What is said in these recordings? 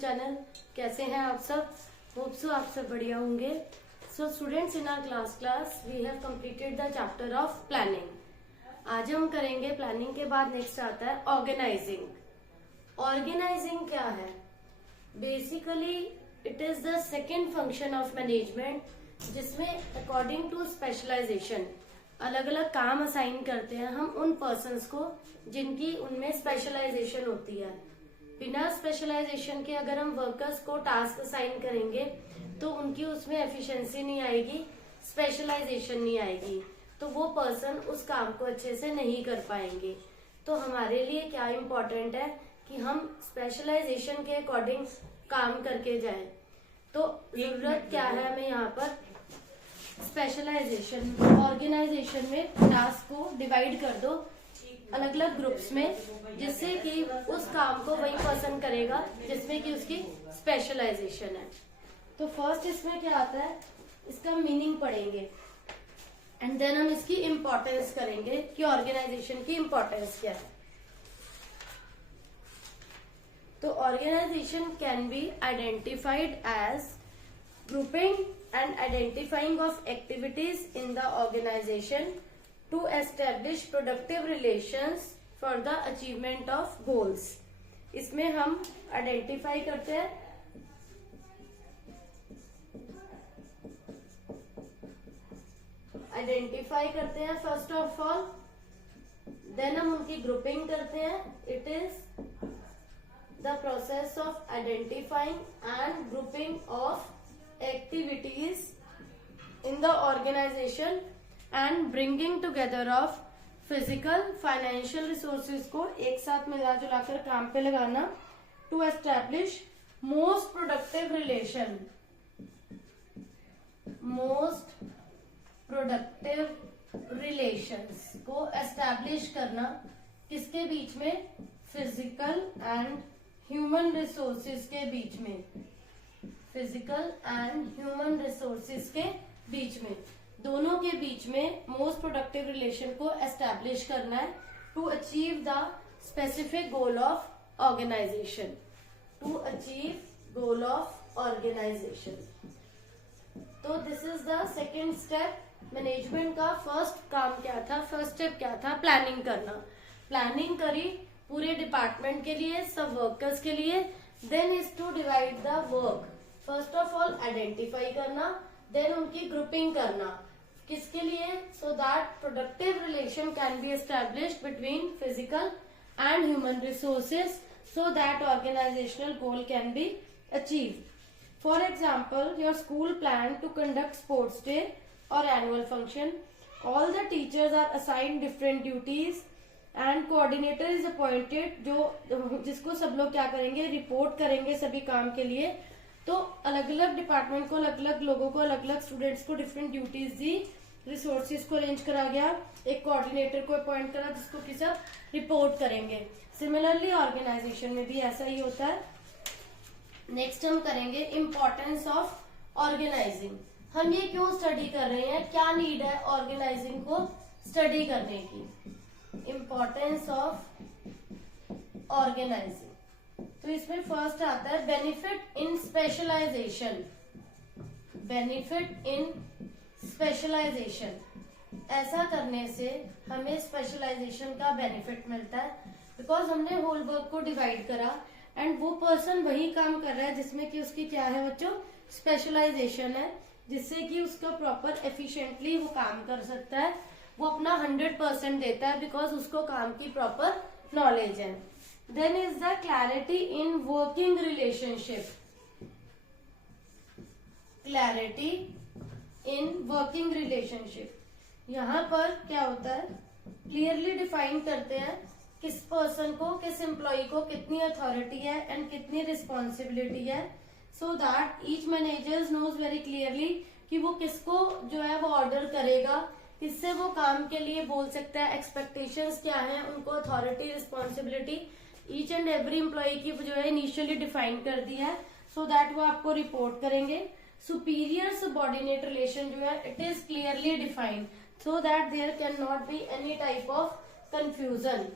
Channel. कैसे हैं आप सब? होप सो आप सब बढ़िया होंगे। So students, in our class we have completed the chapter of planning. आज हम करेंगे प्लानिंग के बाद नेक्स्ट आता है ऑर्गेनाइजिंग। ऑर्गेनाइजिंग क्या है? Basically it is the second function of management, जिसमें अकॉर्डिंग टू स्पेशलाइजेशन अलग अलग काम असाइन करते हैं हम उन पर्सन्स को जिनकी उनमें स्पेशलाइजेशन होती है। बिना स्पेशलाइजेशन के अगर हम वर्कर्स को टास्क असाइन करेंगे तो उनकी उसमें एफिशिएंसी नहीं आएगी, स्पेशलाइजेशन नहीं आएगी, तो वो पर्सन उस काम को अच्छे से नहीं कर पाएंगे। तो हमारे लिए क्या इम्पोर्टेंट है कि हम स्पेशलाइजेशन के अकॉर्डिंग काम करके जाएं। तो जरूरत क्या है हमें यहाँ पर? स्पेशलाइजेशन, ऑर्गेनाइजेशन में टास्क को डिवाइड कर दो अलग अलग ग्रुप्स में, जिससे कि उस काम को वही पर्सन करेगा जिसमें कि उसकी स्पेशलाइजेशन है। तो फर्स्ट इसमें क्या आता है, इसका मीनिंग पढ़ेंगे एंड देन हम इसकी इम्पोर्टेंस करेंगे कि ऑर्गेनाइजेशन की इम्पोर्टेंस क्या है। तो organization can be identified as grouping and identifying of activities in the organization to establish productive relations for the achievement of goals। इसमें हम आइडेंटिफाई करते हैं फर्स्ट ऑफ ऑल, देन हम उनकी ग्रुपिंग करते हैं। It is the process of identifying and grouping of activities in the organization and bringing together of physical financial resources को एक साथ मिला जुलाकर काम पे लगाना to establish most productive relations को establish करना किसके बीच में? physical and human resources के बीच में, फिजिकल एंड ह्यूमन रिसोर्सेज के बीच में, दोनों के बीच में मोस्ट प्रोडक्टिव रिलेशन को एस्टैब्लिश करना है to achieve the specific goal of organisation. तो this is the second step. Management का फर्स्ट काम क्या था, फर्स्ट स्टेप क्या था? प्लानिंग करना। प्लानिंग करी पूरे डिपार्टमेंट के लिए, सब वर्कर्स के लिए। Then is to divide the work. First of all identify करना, देन उनकी ग्रुपिंग करना, किसके लिए? So that productive relation can be established between physical and human resources, so that organisational goal can be achieved. For example, your school plan to conduct sports day और annual function. All the teachers are assigned different duties and coordinator is appointed, जिसको सब लोग क्या करेंगे? Report करेंगे सभी काम के लिए। तो अलग अलग डिपार्टमेंट को, अलग अलग लोगों को, अलग अलग स्टूडेंट्स को डिफरेंट ड्यूटीज दी, रिसोर्सेज को अरेंज करा गया, एक कोऑर्डिनेटर को अपॉइंट करा जिसको कि सब रिपोर्ट करेंगे। सिमिलरली ऑर्गेनाइजेशन में भी ऐसा ही होता है। नेक्स्ट हम करेंगे इम्पोर्टेंस ऑफ ऑर्गेनाइजिंग। हम ये क्यों स्टडी कर रहे हैं, क्या नीड है ऑर्गेनाइजिंग को स्टडी करने की? Importance of organizing. तो इसमें फर्स्ट आता है बेनिफिट इन स्पेशलाइजेशन। ऐसा करने से हमें स्पेशलाइजेशन का बेनिफिट मिलता है, बिकॉज हमने होल वर्क को डिवाइड करा एंड वो पर्सन वही काम कर रहा है जिसमें कि उसकी क्या है बच्चों? स्पेशलाइजेशन है, जिससे कि उसका प्रॉपर एफिशिएंटली वो काम कर सकता है। वो अपना 100% देता है बिकॉज उसको काम की प्रॉपर नॉलेज है। Then is the clarity in working relationship. यहाँ पर क्या होता है? क्लियरली डिफाइन करते हैं किस पर्सन को, किस एम्प्लॉय को कितनी अथॉरिटी है एंड कितनी रिस्पॉन्सिबिलिटी है, so that each manager knows very clearly कि वो किसको जो है वो ऑर्डर करेगा, किससे वो काम के लिए बोल सकता है, एक्सपेक्टेशंस क्या है, उनको authority, responsibility each and every employee की जो है इनिशियली डिफाइन कर दी है, सो दैट वो आपको रिपोर्ट करेंगे। सुपीरियर सबऑर्डिनेट रिलेशन जो है it is clearly defined, so that there can not be any type of confusion.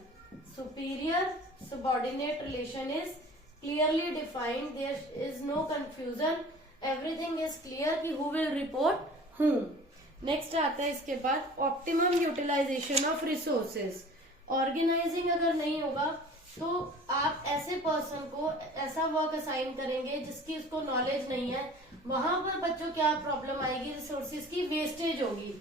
Superior subordinate relation is clearly defined, there is no confusion, everything is clear कि who will report whom. Next आता है इसके बाद optimum utilisation of resources. Organising अगर नहीं होगा तो आप ऐसे पर्सन को ऐसा वर्क असाइन करेंगे जिसकी उसको नॉलेज नहीं है, वहां पर बच्चों क्या प्रॉब्लम आएगी, रिसोर्सेज की वेस्टेज होगी.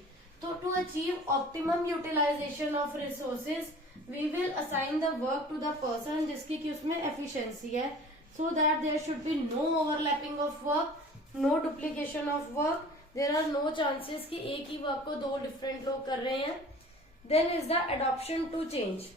तो to achieve optimum utilisation of resources we will assign the work to the person जिसकी कि उसमें एफिशिएंसी है, so that there should be no overlapping of work, no duplication of work, there are no chances कि एक ही work को दो different लोग कर रहे हैं. Then is the adoption to change.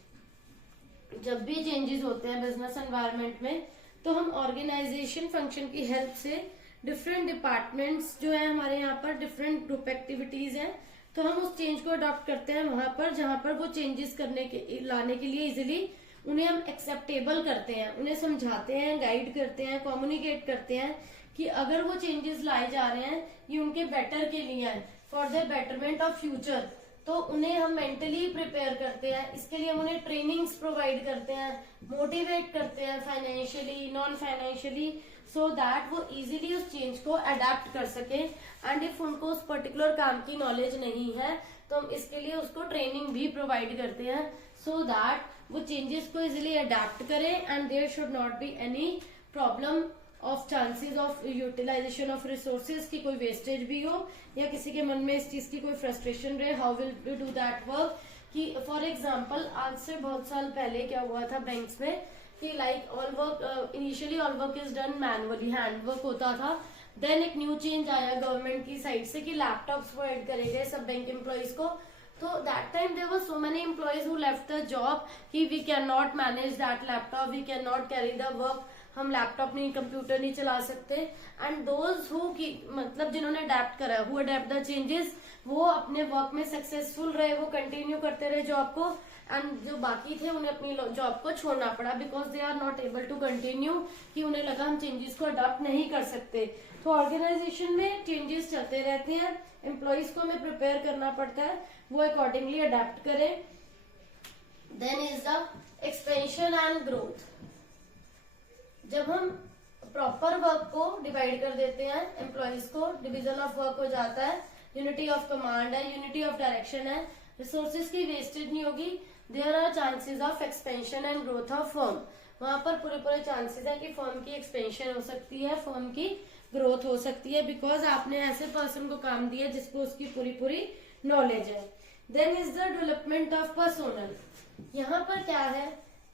जब भी चेंजेस होते हैं बिजनेस एनवायरनमेंट में तो हम ऑर्गेनाइजेशन फंक्शन की हेल्प से डिफरेंट डिपार्टमेंट्स जो है हमारे यहाँ पर डिफरेंट ग्रुप एक्टिविटीज हैं, तो हम उस चेंज को अडॉप्ट करते हैं वहां पर जहां पर वो चेंजेस करने के लाने के लिए इजिली उन्हें हम एक्सेप्टेबल करते हैं, उन्हें समझाते हैं, गाइड करते हैं, कम्युनिकेट करते हैं कि अगर वो चेंजेस लाए जा रहे हैं ये उनके बेटर के लिए है, for the betterment of future. तो उन्हें हम मेंटली प्रिपेयर करते हैं, इसके लिए हम उन्हें ट्रेनिंग्स प्रोवाइड करते हैं, मोटिवेट करते हैं फाइनेंशियली, नॉन फाइनेंशियली, सो दैट वो इजीली उस चेंज को अडेप्ट कर सके. एंड इफ उनको उस पर्टिकुलर काम की नॉलेज नहीं है तो हम इसके लिए उसको ट्रेनिंग भी प्रोवाइड करते हैं, सो दैट वो चेंजेस को इजीली अडेप्ट करें and there should not be any problem of chances of utilization of resources की कोई वेस्टेज भी हो या किसी के मन में इस चीज की कोई फ्रस्ट्रेशन रहे. How will we do that work कि फॉर एग्जांपल आज से बहुत साल पहले क्या हुआ था बैंक्स में कि like all work initially all work is done manually, hand work होता था. देन एक न्यू चेंज आया गवर्नमेंट की साइड से कि लैपटॉप्स प्रोवाइड करे गए सब बैंक एम्प्लॉइज को. तो that time there were so many employees who left the job कि we can not manage that laptop, we can not carry the work, हम लैपटॉप नहीं, कंप्यूटर नहीं चला सकते. एंड दोज हु की मतलब जिन्होंने अडेप्ट करा, हु अडेप्ट द चेंजेस, वो अपने वर्क में सक्सेसफुल रहे, वो कंटिन्यू करते रहे जॉब को. एंड जो बाकी थे उन्हें अपनी जॉब को छोड़ना पड़ा because they are not able to continue, कि उन्हें लगा हम चेंजेस को अडॉप्ट नहीं कर सकते. तो ऑर्गेनाइजेशन में चेंजेस चलते रहते हैं, एम्प्लॉइज को हमें प्रिपेयर करना पड़ता है, वो अकॉर्डिंगली अडेप्ट करें. Then is the expansion and growth. जब हम प्रॉपर वर्क को डिवाइड कर देते हैं, एम्प्लॉइज को डिवीजन ऑफ वर्क हो जाता है, यूनिटी ऑफ कमांड है, यूनिटी ऑफ डायरेक्शन है, रिसोर्सेज की वेस्टेज नहीं होगी, there are chances of expansion and growth of firm. वहां पर पूरे चांसेस है कि फर्म की एक्सपेंशन हो सकती है, फर्म की ग्रोथ हो सकती है, बिकॉज आपने ऐसे पर्सन को काम दिया जिसको उसकी पूरी नॉलेज है. Then is the development of personnel. यहाँ पर क्या है,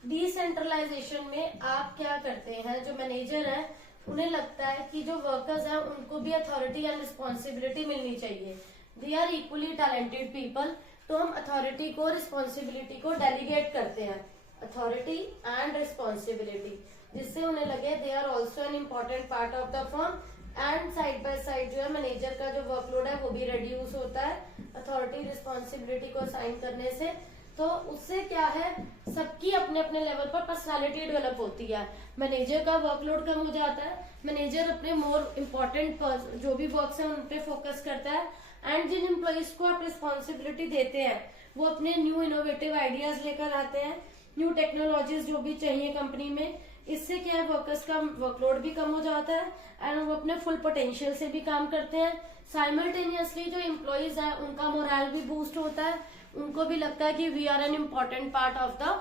डिसेंट्रलाइजेशन में आप क्या करते हैं, जो मैनेजर है उन्हें लगता है कि जो वर्कर्स हैं उनको भी अथॉरिटी एंड रिस्पॉन्सिबिलिटी मिलनी चाहिए. They are equally talented people, तो हम अथॉरिटी को, रिस्पॉन्सिबिलिटी को डेलीगेट करते हैं, अथॉरिटी एंड रिस्पॉन्सिबिलिटी, जिससे उन्हें लगे they are also an important part of the firm. And side by side जो है मैनेजर का जो वर्कलोड है वो भी रिड्यूस होता है अथॉरिटी रिस्पॉन्सिबिलिटी को असाइन करने से. तो उससे क्या है, सबकी अपने अपने लेवल पर पर्सनालिटी डेवलप होती है. मैनेजर का वर्कलोड कम हो जाता है, मैनेजर अपने मोर इम्पोर्टेंट जो भी वर्क्स हैं उन पे फोकस करता है. एंड जिन एम्प्लॉइज को आप रिस्पॉन्सिबिलिटी देते हैं वो अपने न्यू इनोवेटिव आइडियाज लेकर आते हैं, न्यू टेक्नोलॉजीज जो भी चाहिए कंपनी में. इससे क्या है, वर्कर्स का वर्कलोड भी कम हो जाता है एंड वो अपने फुल पोटेंशियल से भी काम करते हैं. साइमल्टेनियसली जो एम्प्लॉइज है उनका मोरल भी बूस्ट होता है, उनको भी लगता है कि we are an important part of the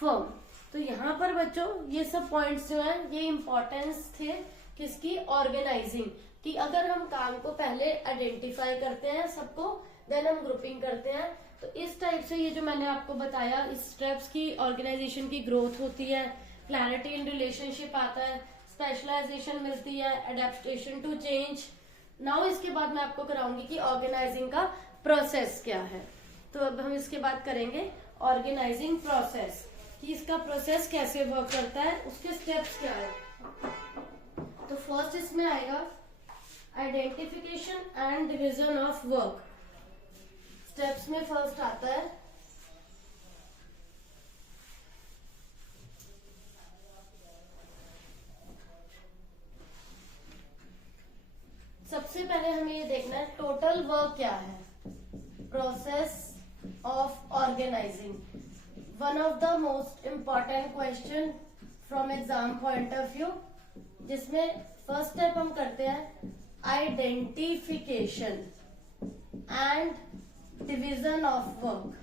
firm. तो यहाँ पर बच्चों ये सब पॉइंट्स जो है ये इम्पोर्टेंस थे किसकी, ऑर्गेनाइजिंग कि. अगर हम काम को पहले आइडेंटिफाई करते हैं सबको, देन हम ग्रुपिंग करते हैं. तो इस टाइप से ये जो मैंने आपको बताया इस स्टेप्स की ऑर्गेनाइजेशन की ग्रोथ होती है, क्लैरिटी इन रिलेशनशिप आता है, स्पेशलाइजेशन मिलती है, अडेप्टेशन टू चेंज. नाउ इसके बाद मैं आपको कराऊंगी कि ऑर्गेनाइजिंग का प्रोसेस क्या है. तो अब हम इसके बाद करेंगे ऑर्गेनाइजिंग प्रोसेस कि इसका प्रोसेस कैसे वर्क करता है, उसके स्टेप्स क्या है. तो फर्स्ट इसमें आएगा identification and division of work. Steps में फर्स्ट आता है सबसे पहले हमें ये देखना है टोटल वर्क क्या है. Process of organizing, one of the most important question from exam point of view, जिसमें फर्स्ट स्टेप हम करते हैं identification and division of work.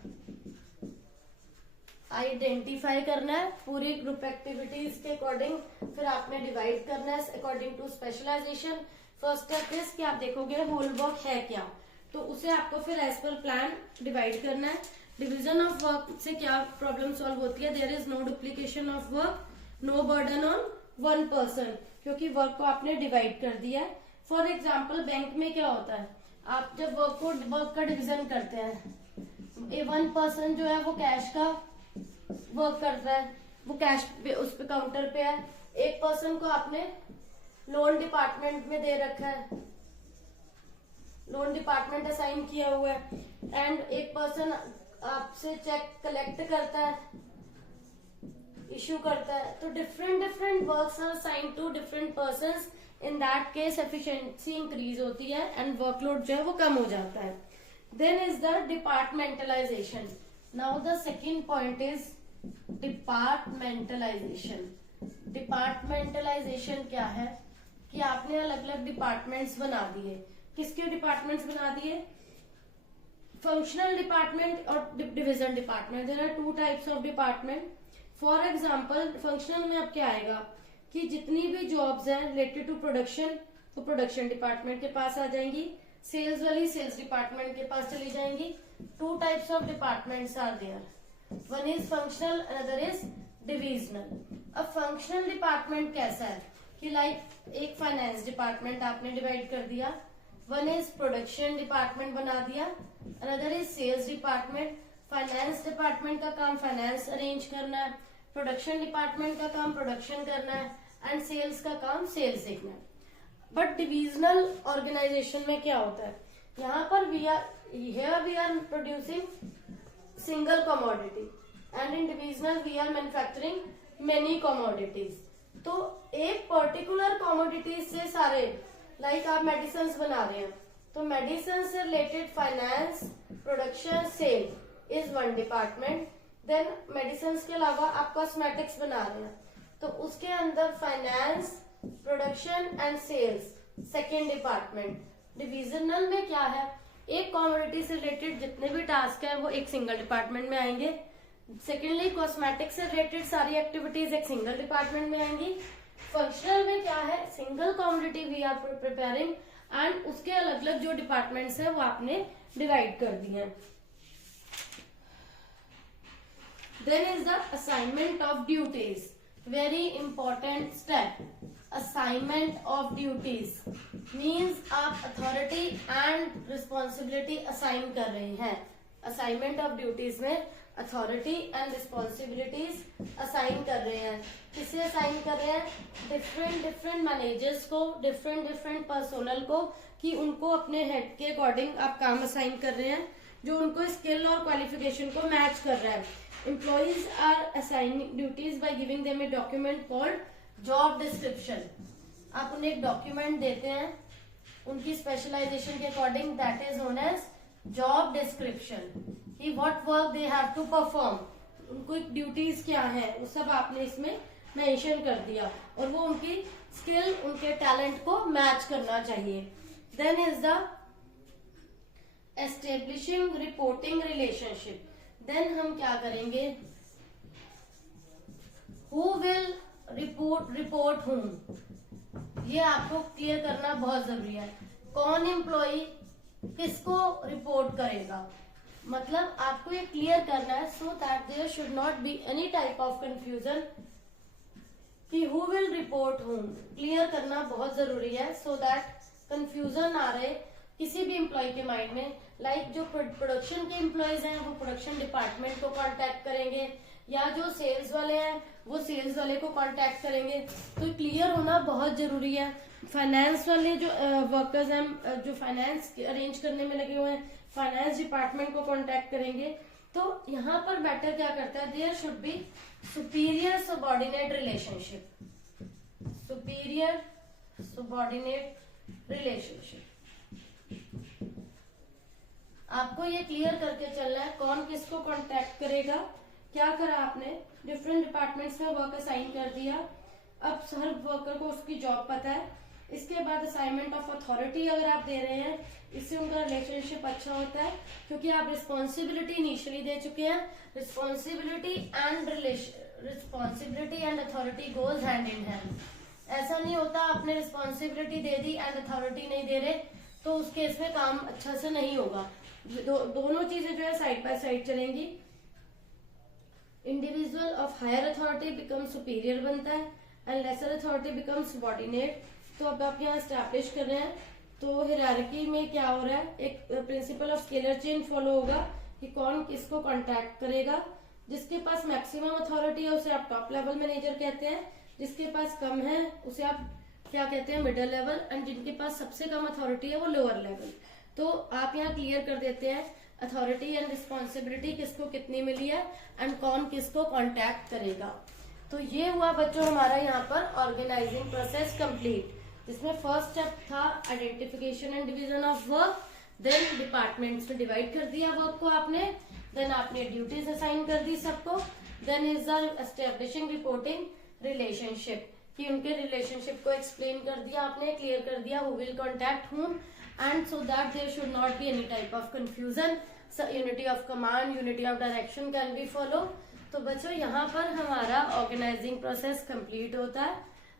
Identify करना है पूरी ग्रुप एक्टिविटीज के अकॉर्डिंग, फिर आपने डिवाइड करना है according to specialization. First step is कि आप देखोगे होल वर्क है क्या, तो उसे आपको फिर एज पर प्लान डिवाइड करना है। डिवीजन ऑफ वर्क से क्या प्रॉब्लम सॉल्व होती है, there is no duplication of work, no burden on one person, क्योंकि वर्क को आपने डिवाइड कर दिया है। फॉर एग्जाम्पल बैंक में क्या होता है, आप जब वर्क का डिवीजन करते हैं, वन पर्सन जो है वो कैश का वर्क करता है, वो कैश पे उस पे काउंटर पे है। एक पर्सन को आपने लोन डिपार्टमेंट में दे रखा है, लोन डिपार्टमेंट असाइन किया हुआ है, एंड एक पर्सन आपसे चेक कलेक्ट करता है, इश्यू करता है। तो different works are assign to different persons, in that case efficiency increase होती है एंड वर्कलोड जो है वो कम हो जाता है। Then is the departmentalisation. Now the second point is departmentalisation. Departmentalisation क्या है कि आपने अलग अलग डिपार्टमेंट्स बना दिए। किसके डिपार्टमेंट्स बना दिए, फंक्शनल डिपार्टमेंट और division department. There are two types of department. For example functional में अब क्या आएगा कि जितनी भी जॉब्स हैं रिलेटेड टू प्रोडक्शन, तो प्रोडक्शन डिपार्टमेंट के पास आ जाएंगी, सेल्स वाली सेल्स डिपार्टमेंट के पास चली जाएंगी। Two types of departments are there, one is functional, another is divisional. अब फंक्शनल डिपार्टमेंट कैसा है कि लाइक एक फाइनेंस डिपार्टमेंट आपने डिवाइड कर दिया, वन इज प्रोडक्शन डिपार्टमेंट बना दिया, another is sales department. Finance department का काम फाइनेंस अरेंज करना है, प्रोडक्शन डिपार्टमेंट का काम प्रोडक्शन करना है, एंड सेल्स का काम सेल्स देखना है। बट डिविजनल ऑर्गेनाइजेशन में क्या होता है, यहाँ पर we are producing single commodity, and in divisional we are manufacturing many commodities. तो एक पर्टिकुलर कमोडिटी से सारे, लाइक आप मेडिसिन बना रहे हैं, तो मेडिसिन से related finance, production, sale is one department. Then medicine के अलावा आप कॉस्मेटिक्स बना रहे हैं, तो उसके अंदर finance, production and sales second department. Divisional में क्या है, एक कमोडिटी से रिलेटेड जितने भी टास्क है वो एक सिंगल डिपार्टमेंट में आएंगे। सेकेंडली कॉस्मेटिक्स से रिलेटेड सारी एक्टिविटीज एक सिंगल डिपार्टमेंट में आएंगी। फंक्शनल में क्या है, single commodity we are preparing and उसके अलग अलग जो डिपार्टमेंट्स है वो आपने डिवाइड कर दिए हैं। Then is the assignment of duties, very important step. Assignment of duties means आप अथॉरिटी एंड रिस्पॉन्सिबिलिटी असाइन कर रहे हैं। असाइनमेंट ऑफ ड्यूटीज में अथॉरिटी एंड रिस्पॉन्सिबिलिटीज असाइन कर रहे हैं। किसे असाइन कर रहे हैं, डिफरेंट मैनेजर्स को, डिफरेंट पर्सोनल को, कि उनको अपने हेड के अकॉर्डिंग आप काम असाइन कर रहे हैं जो उनको स्किल और क्वालिफिकेशन को मैच कर रहा है। Employees are assigning duties by giving them a document called job description. आप उन्हें एक डॉक्यूमेंट देते हैं उनकी स्पेशलाइजेशन के according, that is known as job description, कि what work they have to perform, उनको ड्यूटीज क्या है वो सब आपने इसमें मेंशन कर दिया, और वो उनकी स्किल, उनके टैलेंट को मैच करना चाहिए। Then is the establishing reporting relationship. Then हम क्या करेंगे, हु विल रिपोर्ट whom, ये आपको क्लियर करना बहुत जरूरी है। कौन एम्प्लॉय किसको रिपोर्ट करेगा, मतलब आपको ये क्लियर करना है so that there should not be any type of confusion कि who will report whom, clear करना बहुत जरूरी है सो दैट कंफ्यूजन आ रहे किसी भी एम्प्लॉय के माइंड में। लाइक जो प्रोडक्शन के एम्प्लॉयज हैं वो प्रोडक्शन डिपार्टमेंट को कांटेक्ट करेंगे, या जो सेल्स वाले हैं वो सेल्स वाले को कांटेक्ट करेंगे, तो क्लियर होना बहुत जरूरी है। फाइनेंस वाले जो वर्कर्स हैं जो फाइनेंस अरेंज करने में लगे हुए हैं, फाइनेंस डिपार्टमेंट को कांटेक्ट करेंगे। तो यहाँ पर मैटर क्या करता है, there should be superior subordinate relationship, superior subordinate relationship. आपको ये क्लियर करके चलना है कौन किसको कांटेक्ट करेगा। क्या करा आपने, डिफरेंट डिपार्टमेंट्स में वर्क असाइन कर दिया। अब हर वर्कर को उसकी जॉब पता है। इसके बाद असाइनमेंट ऑफ अथॉरिटी अगर आप दे रहे हैं, इससे उनका रिलेशनशिप अच्छा होता है, क्योंकि आप रिस्पॉन्सिबिलिटी इनिशियली दे चुके हैं। Responsibility and authority goes hand in hand. ऐसा नहीं होता आपने responsibility they the and authority नहीं दे रहे, तो उस केस में काम अच्छा से नहीं होगा। दोनों चीजें जो है साइड बाय साइड चलेंगी। Individual of higher authority become superior बनता है and lesser authority become subordinate. तो अब आप यहाँ स्टैब्लिश कर रहे हैं, तो हायरार्की में क्या हो रहा है, एक principle of scalar chain follow होगा कि कौन किसको कॉन्टैक्ट करेगा। जिसके पास मैक्सिमम अथॉरिटी है उसे आप टॉप लेवल मैनेजर कहते हैं, जिसके पास कम है उसे आप क्या कहते हैं, मिडिल लेवल, एंड जिनके पास सबसे कम अथॉरिटी है वो लोअर लेवल। तो आप यहाँ क्लियर कर देते हैं अथॉरिटी एंड रिस्पॉन्सिबिलिटी किसको कितनी मिली है एंड कौन किसको कॉन्टैक्ट करेगा। तो ये हुआ बच्चों हमारा यहाँ पर ऑर्गेनाइजिंग प्रोसेस कंप्लीट, जिसमें फर्स्ट स्टेप था identification and division of work, then departments में डिवाइड कर दिया वर्क को आपने, देन आपने ड्यूटीज असाइन कर दी सबको, then is establishing reporting relationship, कि उनके रिलेशनशिप को एक्सप्लेन कर दिया आपने, क्लियर कर दिया who will contact whom, and so that there should not be any type of confusion. Unity of command, unity of direction can be follow. तो बच्चों यहाँ पर हमारा ऑर्गेनाइजिंग प्रोसेस कंप्लीट होता है।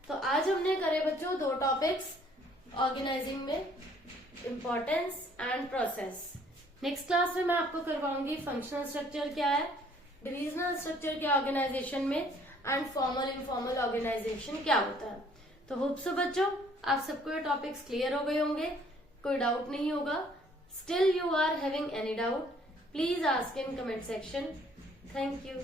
तो आज हमने करे बच्चों दो टॉपिक्स ऑर्गेनाइजिंग में, importance and process. Next class में मैं आपको करवाऊंगी फंक्शनल स्ट्रक्चर क्या है, डिविजनल स्ट्रक्चर क्या ऑर्गेनाइजेशन में, एंड फॉर्मल इनफॉर्मल ऑर्गेनाइजेशन क्या होता है। तो होप सो बच्चों आप सबको ये टॉपिक्स क्लियर हो गए होंगे, कोई डाउट नहीं होगा। Still you are having any doubt, please ask in comment section. Thank you.